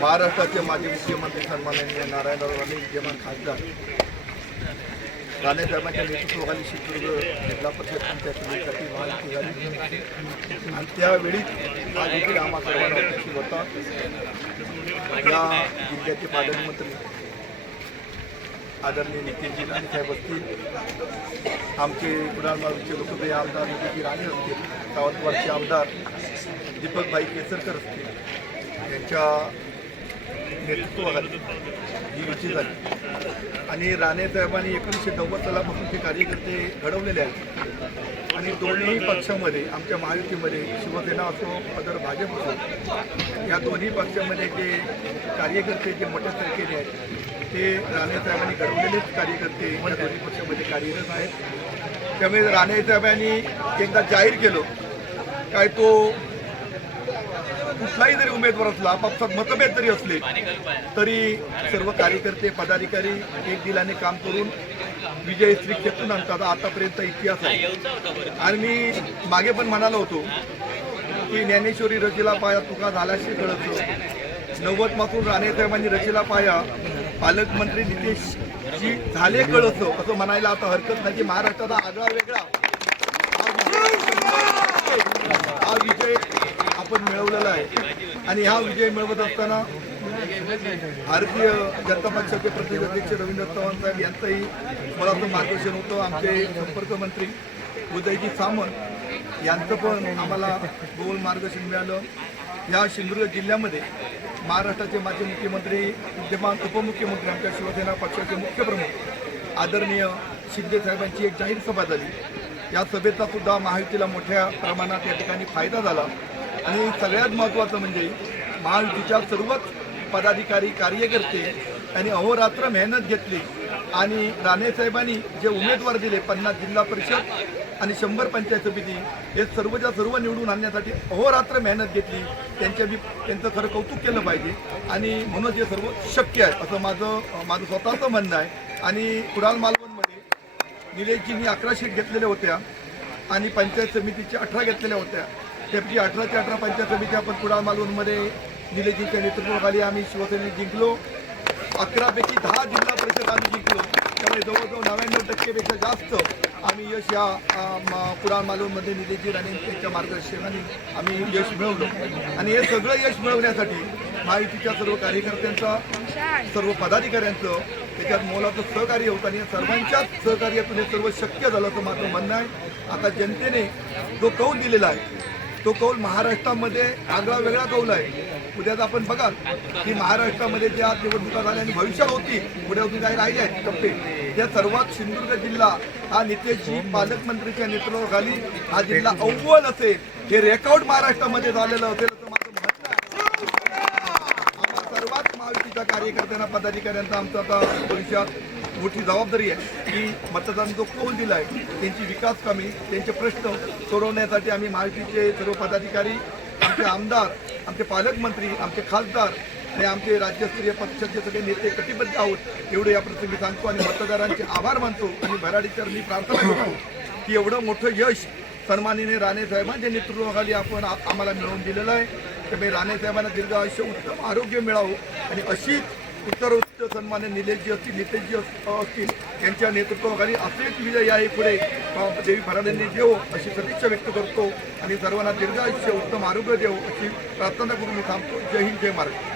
महाराष्ट्राचे माजी मुख्यमंत्री सन्माननीय नारायणराव राणे विद्यमान खासदार राणे साहेबांच्या नेतृत्वाखाली सिंधुदुर्ग जिल्हा परिषद पंचायत समितीसाठी महायुती झाली आणि त्यावेळी हा देखील आम्हा सर्वांना अपेक्षित होता. या जिल्ह्याचे पालकमंत्री आदरणीय नितीनजी राणे साहेब असतील, आमचे कुडाळमाळचे लोकप्रिय आमदार नितीनजी राणे असतील, सावंतवाडचे आमदार दीपकभाई केसरकर असतील, यांच्या नेतृत्वाखाली ही युती झाली आणि राणे साहेबांनी 1990 सालापासून ते कार्यकर्ते घडवलेले आहेत आणि दोन्ही पक्षामध्ये आमच्या महायुतीमध्ये शिवसेना असो अदर भाजप असो या दोन्ही पक्षामध्ये जे कार्यकर्ते जे मोठ्या संख्येने आहेत ते राणे साहेबांनी घडवलेलेच कार्यकर्ते या दोन्ही पक्षामध्ये कार्यरत आहेत. त्यामुळे राणे साहेबांनी एकदा जाहीर केलं काय तो कुठलाही जरी उमेदवार असला, आपापसात मतभेद जरी असले तरी सर्व कार्यकर्ते पदाधिकारी एक दिलाने काम करून विजयश्री खेचून आणतात. आतापर्यंत इतिहास आहे आणि मी मागे पण म्हणालो होतो की ज्ञानेश्वरी रचीला पाया तुका झाल्याशी कळत 90 पासून राणे साहेबांनी रचीला पाया पालकमंत्री नितेशजी झाले कळत असं म्हणायला आता हरकत नाही की महाराष्ट्राचा आगळा वेगळा हा विजय आपण मिळवलेला आहे आणि हा विजय मिळवत असताना भारतीय जनता पक्षाचे प्रदेश अध्यक्ष रवींद्र चव्हाण साहेब यांचंही मला तो मार्गदर्शन होतं. आमचे संपर्क मंत्री उदयजी सामंत यांचं पण आम्हाला गोल मार्गदर्शन मिळालं. या सिंधुदुर्ग जिल्ह्यामध्ये महाराष्ट्राचे माजी मुख्यमंत्री विद्यमान उपमुख्यमंत्री आमच्या शिवसेना पक्षाचे मुख्य प्रमुख आदरणीय शिंदे साहेबांची एक जाहीर सभा झाली. या सभेचा सुद्धा महायुतीला मोठ्या प्रमाणात या ठिकाणी फायदा झाला आणि सगळ्यात महत्त्वाचं म्हणजे महायुतीच्या सर्वच पदाधिकारी कार्यकर्ते यांनी अहोरात्र मेहनत घेतली आणि राणे साहेबांनी जे उमेदवार दिले 50 जिल्हा परिषद आणि 100 पंचायत समिती हे सर्वच्या सर्व निवडून आणण्यासाठी अहोरात्र मेहनत घेतली. त्यांचं खरं कौतुक केलं पाहिजे आणि म्हणून हे सर्व शक्य आहे असं माझं स्वतःचं म्हणणं आहे. आणि कुडाळ मालवणमध्ये निलेशजींनी 11 सीट घेतलेल्या होत्या आणि पंचायत समितीच्या 18 घेतलेल्या होत्या. त्यापैकी 18च्या 18 पंचायत समिती आपण कुडाळ मालवणमध्ये निलेशजींच्या नेतृत्वाखाली आम्ही शिवसेनेने जिंकलो. 11पैकी 10 जिल्हा परिषद आम्ही जिंकलो. त्यामुळे जवळजवळ 99% जास्त आम्ही यश या कुडाळ मालवणमध्ये निलेशजी राणे यांच्या मार्गदर्शनाने आम्ही यश मिळवलं आणि हे सगळं यश मिळवण्यासाठी महायुतीच्या सर्व कार्यकर्त्यांचा सर्व पदाधिकाऱ्यांचं त्याच्यात मोलाचं सहकार्य होतं आणि सर्वांच्याच सहकार्यातून हे सर्व शक्य झालं असं माझं म्हणणं आहे. आता जनतेने जो कौल दिलेला आहे तो कौल महाराष्ट्रामध्ये आगळा वेगळा कौल आहे. उद्याच आपण बघाल की महाराष्ट्रामध्ये ज्या निवडणुका झाल्या आणि भविष्यात होती पुढे अजून काही राहिले आहेत टप्पे त्या सर्वात सिंधुदुर्ग जिल्हा हा नितेशजी पालकमंत्रीच्या नेतृत्वाखाली हा जिल्हा अव्वल असेल हे रेकॉर्ड महाराष्ट्रामध्ये झालेलं असेल असं माझं म्हणणं आहे. आम्हा सर्वात महायुतीच्या कार्यकर्त्यांना पदाधिकाऱ्यांचा आमचा आता भविष्यात मोठी जबाबदारी आहे की मतदान जो कौल दिला आहे त्यांची विकास कामे त्यांचे प्रश्न सोडवण्यासाठी आम्ही महायुतीचे सर्व पदाधिकारी आमचे आमदार आमचे पालकमंत्री आमचे खासदार आणि आमचे राज्यस्तरीय पक्षाचे सगळे नेते कटिबद्ध आहोत एवढं या प्रसंगी सांगतो आणि मतदारांचे आभार मानतो आणि भराडीचरणी प्रार्थना करतो की एवढं मोठं यश सन्माननीय राणे साहेबांच्या नेतृत्वाखाली आपण आम्हाला मिळवून दिलेलं आहे. त्यामुळे राणे साहेबांना दीर्घ आयुष्य उत्तम आरोग्य मिळावं आणि अशीच उत्तरोत्तर सन्मान्य निलेशजी असतील नितेशजी असतील यांच्या नेतृत्वाखाली असेच विजय याही पुढे देवी फराडेंनी देवो अशी सदिच्छा व्यक्त करतो आणि सर्वांना दीर्घ आयुष्य उत्तम आरोग्य देवो अशी प्रार्थना करून मी थांबतो. जय हिंद जय महाराष्ट्र.